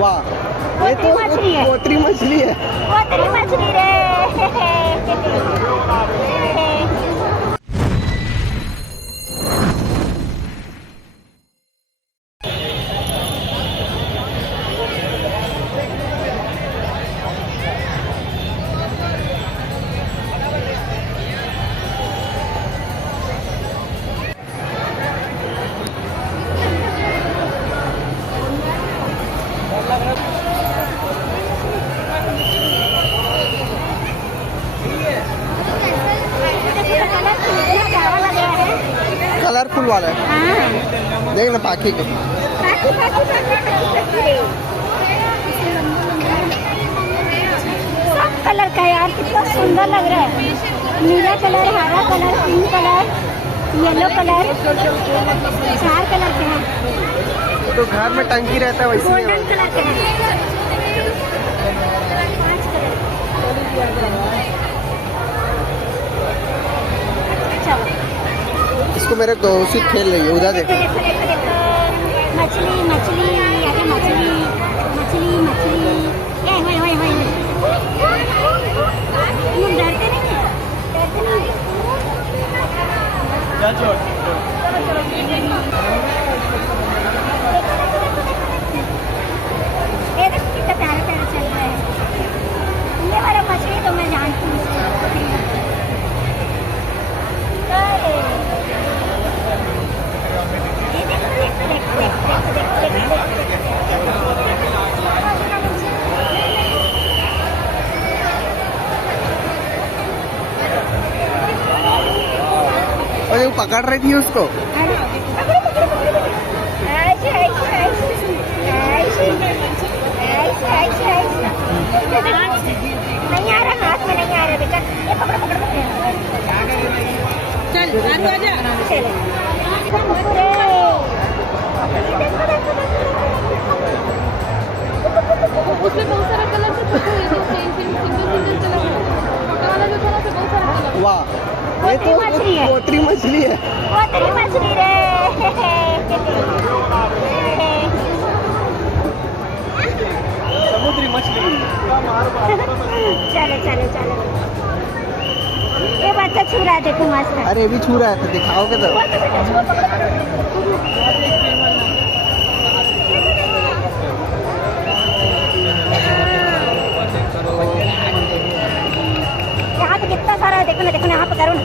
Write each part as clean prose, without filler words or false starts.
वाह, ये तो मछली है। पोतरी मछली है। पोतरी मछली रे। कलरफुल वाला है, हाँ। देख ना पाखी के। सब कलर का यार, कितना सुंदर लग रहा है। नीला कलर, हरा colour, pink colour, yellow colour, 4 colour के हैं। तो घर में टंकी रहता है वैसे ही। गोल्डन कलर के हैं। 5 कलर। इसको मेरे दोस्त खेल रही है, उधर देखो। मछली मछली, अरे मछली मछली मछली। ए होए होए होए, तुम डरते नहीं हैं? डरते नहीं हैं? ये देखो कितना प्यारा प्यारा चल रहा है। ये वाला मछली तो मैं जानती हूँ। और वो पकड़ रही थी उसको। नहीं आ रहा, हाथ में नहीं आ रहा बेटा। ये पकड़ पकड़ चल, उसमें बहुत सारा कलर से सिंगल कलर वाला जो था ना, बहुत सारा कलर। वाह, ये तो पोतरी मछली है। पोतरी मछली रे। समुद्री मछली। चलो चलो चलो, ये बच्चा छू रहा है, देखो मस्त। अरे भी छू रहा है तो दिखाओगे तो। यहाँ पे कितना सारा है, देखो ना देखो ना, यहाँ पे करो ना।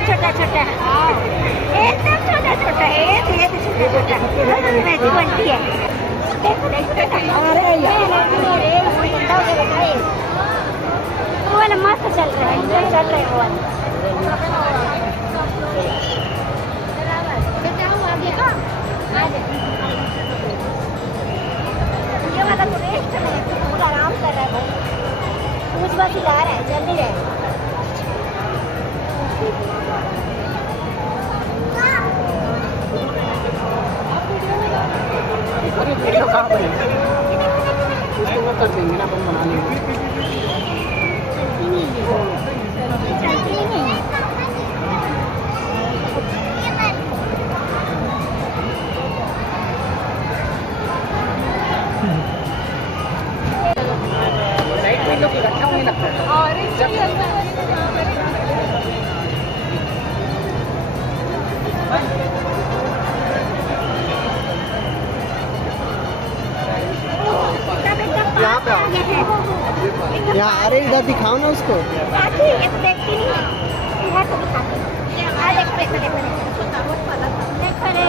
छोटा छोटा एकदम छोटा छोटा है, ये छोटा छोटा वैसी बनती है। देखो देखो देखो, अरे यार वो वाला मस्त चल रहा है, चल रहा है वो वाला। ये वाला तो रेस्ट में पूरा आराम कर रहा है, कुछ बात हिला रहा है, जल्दी रहे। कर देंगे ना, अपन बना लेंगे। यहाँ पे आओ, यहाँ अरे इधर दिखाओ ना उसको। देखती नहीं इधर तो दिखाते हैं। देखो देखो देखो देखो रे,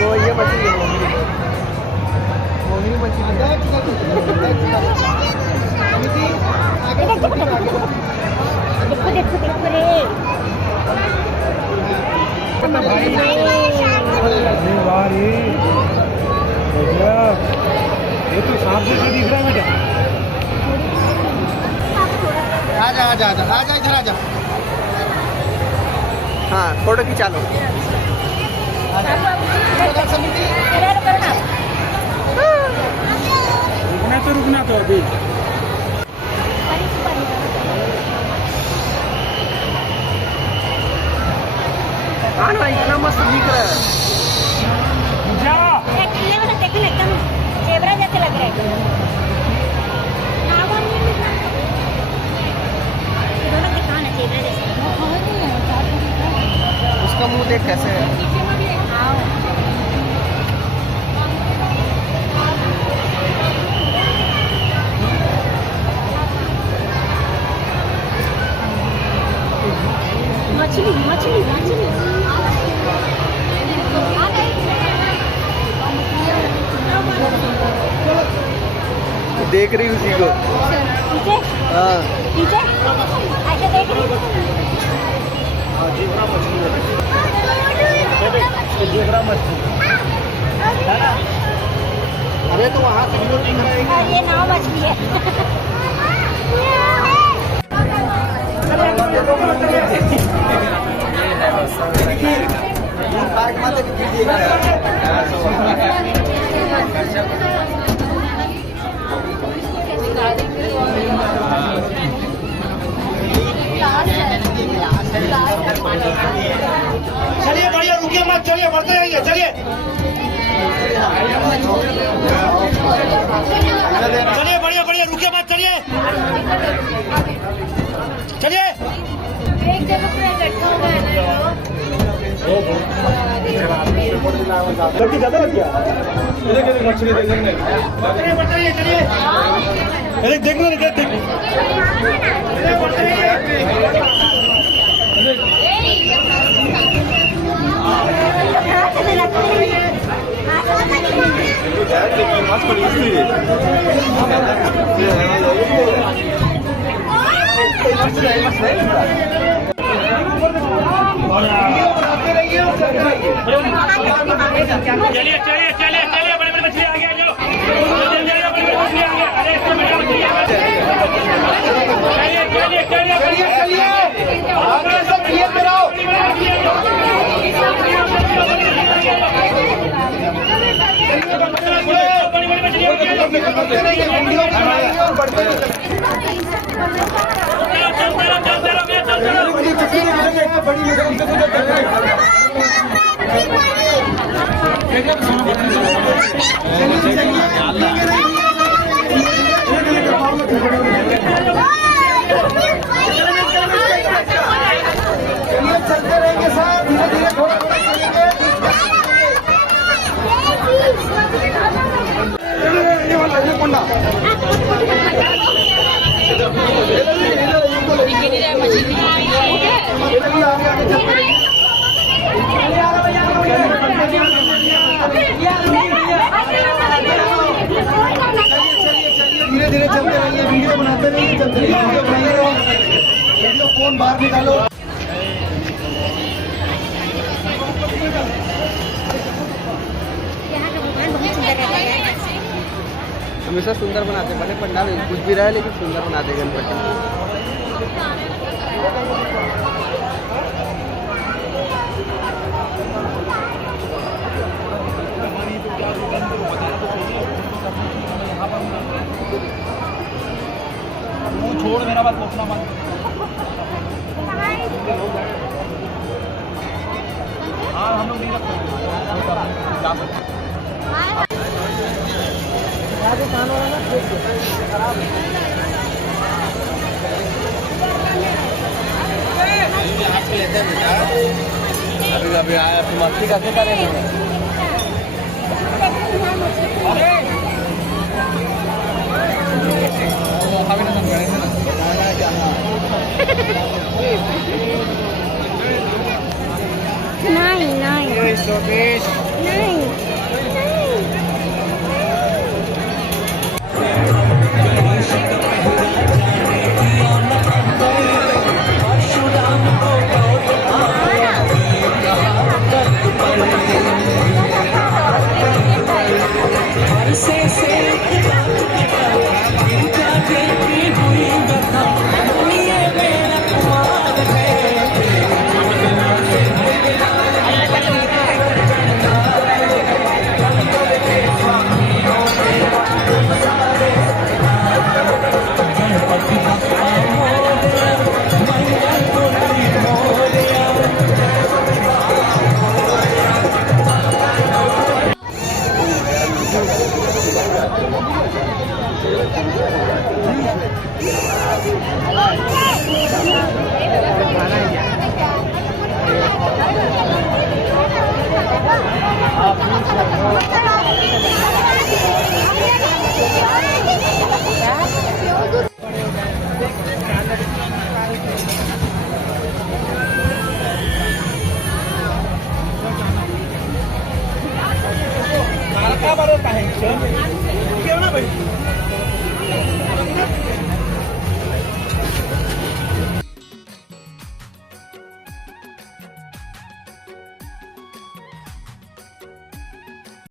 वो ये मछली है, मोहिनी मछली। देखो देखो देखो रे। आजा आजा आजा आजा इधर आजा। हाँ फोटो खिंचा लो। रुकना तो अभी हाँ ना इतना मस्त दिख रहा है। ये वाला देखो ना एकदम जेबरा जैसे लग रहा है। दोनों दिखाओ ना जेबरा जैसे। उसका मुंह देख कैसे है। मछली मछली मछली देख रही उसी को। पीछे हाँ पीछे ऐसे देख रही जेबरा मछली है ना। अरे तो वहाँ से दिख रहा है। ये नाव मछली है। चलिए बढ़िया रुकिए मत, चलिए बढ़ते रहिए, चलिए चलिए बढ़िया बढ़िया रुकिए मत, चलिए चलिए। एक जगह पूरा इकट्ठा हो गया ना लड़की ज्यादा लग गया। मछली देखने चलिए चलिए देखने चलिए चलिए चलिए चलिए बड़ी बड़ी मछली आ गया जो बड़ी बड़ी मछली आ गया। अरे इससे बढ़िया मछली चलिए चलिए चलिए चलिए आगे सब क्लियर कराओ। बड़ी बड़ी मछली चलते रहेंगे साहब, धीरे धीरे थोड़ा थोड़ा धीरे धीरे चलते रहिए, वीडियो बनाते रहिए, चलते रहिए, वीडियो बनाते रहो, वीडियो फोन बाहर निकालो। यहाँ का भगवान बहुत सुंदर रहता है। हमेशा सुंदर बनाते, भले पंडाल कुछ भी रहे लेकिन सुंदर बनाते गणपति। छोड़ मेरा बात पूछना मत। हाँ हम लोग नहीं रखते अभी अभी आया तो मस्ती कैसे करेंगे। नहीं नहीं नहीं से बड़ा बड़ा का है क्यों ना भाई